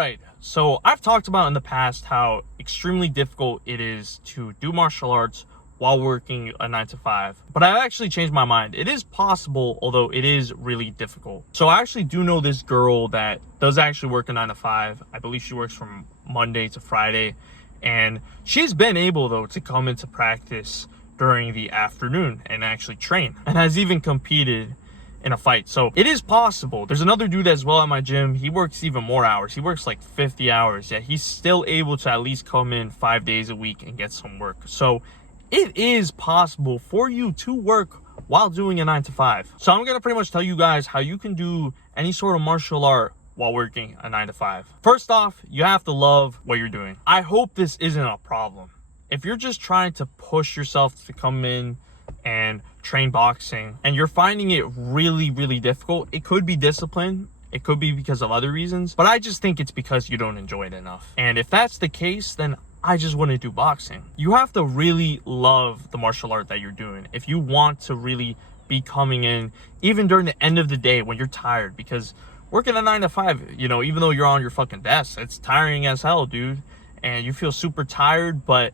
right, so I've talked about in the past how extremely difficult it is to do martial arts while working a 9 to 5, but I've actually changed my mind. It is possible, although it is really difficult. So I actually do know this girl that does actually work a 9 to 5. I believe she works from Monday to Friday, and she's been able though to come into practice during the afternoon and actually train, and has even competed in a fight. So it is possible. There's another dude as well at my gym. He works even more hours. He works like 50 hours. Yeah, he's still able to at least come in 5 days a week and get some work. So it is possible for you to work while doing a 9 to 5. So I'm gonna pretty much tell you guys how you can do any sort of martial art while working a 9 to 5. First off, you have to love what you're doing. I hope this isn't a problem. If you're just trying to push yourself to come in and train boxing and you're finding it really difficult, it could be discipline, it could be because of other reasons, but I just think it's because you don't enjoy it enough. And if that's the case, then I just wouldn't do boxing. You have to really love the martial art that you're doing if you want to really be coming in even during the end of the day when you're tired, because working a 9 to 5, you know, even though you're on your fucking desk, it's tiring as hell, dude, and you feel super tired. But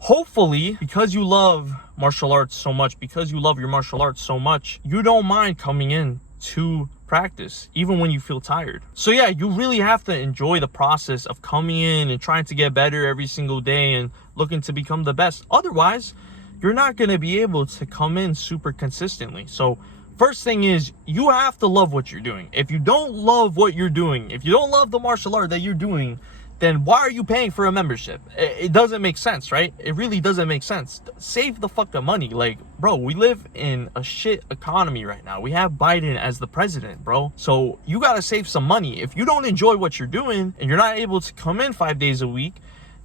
hopefully, because you love martial arts so much, because you love your martial arts so much, you don't mind coming in to practice even when you feel tired. So yeah, you really have to enjoy the process of coming in and trying to get better every single day and looking to become the best. Otherwise, you're not going to be able to come in super consistently. So first thing is, you have to love what you're doing. If you don't love what you're doing, if you don't love the martial art that you're doing, then why are you paying for a membership? It doesn't make sense, right? It really doesn't make sense. Save the fucking money. Like, bro, we live in a shit economy right now. We have Biden as the president, bro. So you gotta save some money. If you don't enjoy what you're doing and you're not able to come in 5 days a week,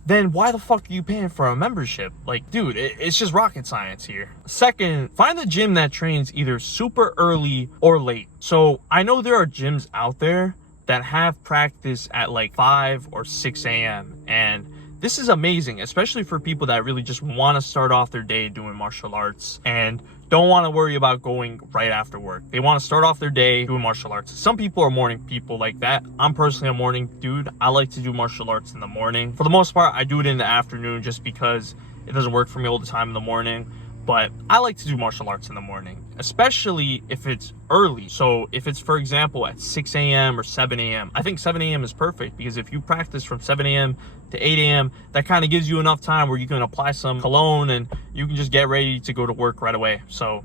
then why the fuck are you paying for a membership? Like, dude, it's just rocket science here. Second, find a gym that trains either super early or late. So I know there are gyms out there that have practice at like 5 or 6 a.m. and this is amazing, especially for people that really just want to start off their day doing martial arts and don't want to worry about going right after work. They want to start off their day doing martial arts. Some people are morning people like that. I'm personally a morning dude. I like to do martial arts in the morning. For the most part, I do it in the afternoon just because it doesn't work for me all the time in the morning. But I like to do martial arts in the morning, especially if it's early. So if it's, for example, at 6 a.m. or 7 a.m., I think 7 a.m. is perfect, because if you practice from 7 a.m. to 8 a.m., that kind of gives you enough time where you can apply some cologne and you can just get ready to go to work right away. So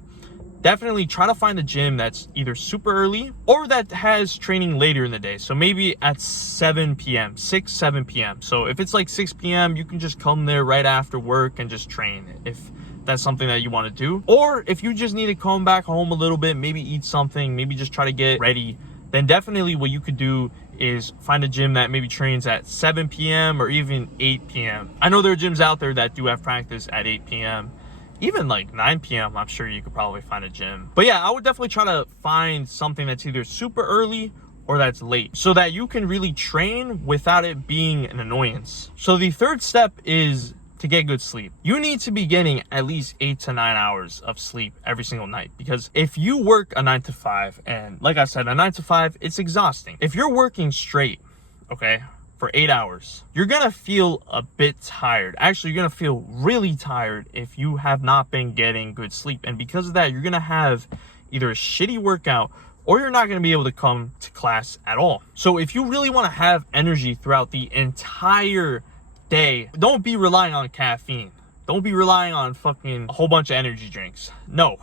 definitely try to find a gym that's either super early or that has training later in the day. So maybe at 7 p.m., 7 p.m. So if it's like 6 p.m., you can just come there right after work and just train if that's something that you want to do. Or if you just need to come back home a little bit, maybe eat something, maybe just try to get ready, then definitely what you could do is find a gym that maybe trains at 7 p.m. or even 8 p.m. I know there are gyms out there that do have practice at 8 p.m. Even like 9 p.m. I'm sure you could probably find a gym. But yeah, I would definitely try to find something that's either super early or that's late, so that you can really train without it being an annoyance. So the third step is to get good sleep. You need to be getting at least 8 to 9 hours of sleep every single night, because if you work a 9 to 5, and like I said, a 9 to 5, it's exhausting. If you're working straight, okay, for 8 hours, you're gonna feel a bit tired. Actually, you're gonna feel really tired if you have not been getting good sleep. And because of that, you're gonna have either a shitty workout or you're not gonna be able to come to class at all. So if you really wanna have energy throughout the entire day, don't be relying on caffeine. Don't be relying on fucking a whole bunch of energy drinks. No,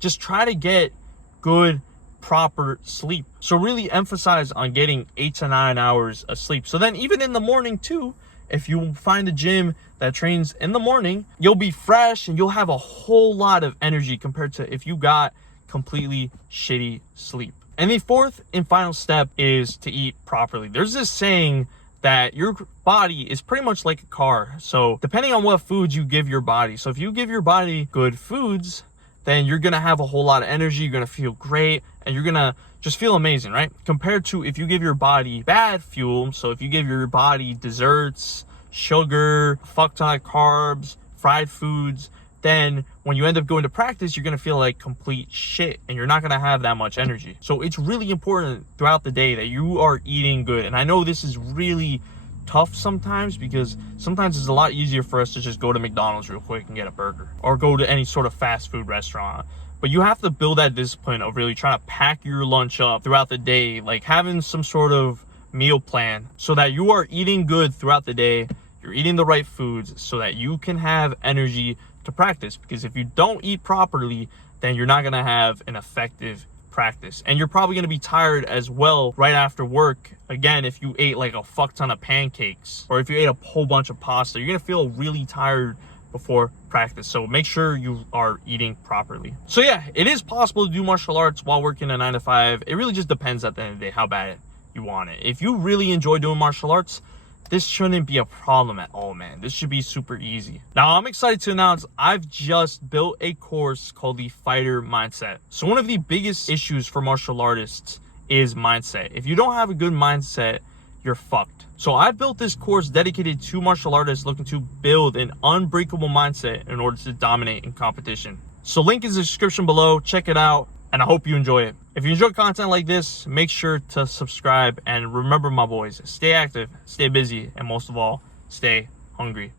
just try to get good, proper sleep. So really emphasize on getting 8 to 9 hours of sleep. So then even in the morning too, if you find a gym that trains in the morning, you'll be fresh and you'll have a whole lot of energy compared to if you got completely shitty sleep. And the fourth and final step is to eat properly. There's this saying that your body is pretty much like a car. So depending on what foods you give your body. So if you give your body good foods, then you're gonna have a whole lot of energy, you're gonna feel great, and you're gonna just feel amazing, right? Compared to if you give your body bad fuel, so if you give your body desserts, sugar, fuck ton of carbs, fried foods, then when you end up going to practice, you're going to feel like complete shit and you're not going to have that much energy. So it's really important throughout the day that you are eating good. And I know this is really tough sometimes, because sometimes it's a lot easier for us to just go to McDonald's real quick and get a burger, or go to any sort of fast food restaurant. But you have to build that discipline of really trying to pack your lunch up throughout the day, like having some sort of meal plan so that you are eating good throughout the day. You're eating the right foods so that you can have energy to practice, because if you don't eat properly, then you're not going to have an effective practice, and you're probably going to be tired as well right after work. Again, if you ate like a fuck ton of pancakes, or if you ate a whole bunch of pasta, you're going to feel really tired before practice. So make sure you are eating properly. So yeah, it is possible to do martial arts while working a 9 to 5. It really just depends at the end of the day how bad you want it. If you really enjoy doing martial arts, this shouldn't be a problem at all, man. This should be super easy. Now, I'm excited to announce I've just built a course called the Fighter Mindset. So one of the biggest issues for martial artists is mindset. If you don't have a good mindset, you're fucked. So I built this course dedicated to martial artists looking to build an unbreakable mindset in order to dominate in competition. So link is in the description below. Check it out, and I hope you enjoy it. If you enjoy content like this, make sure to subscribe, and remember, my boys, stay active, stay busy, and most of all, stay hungry.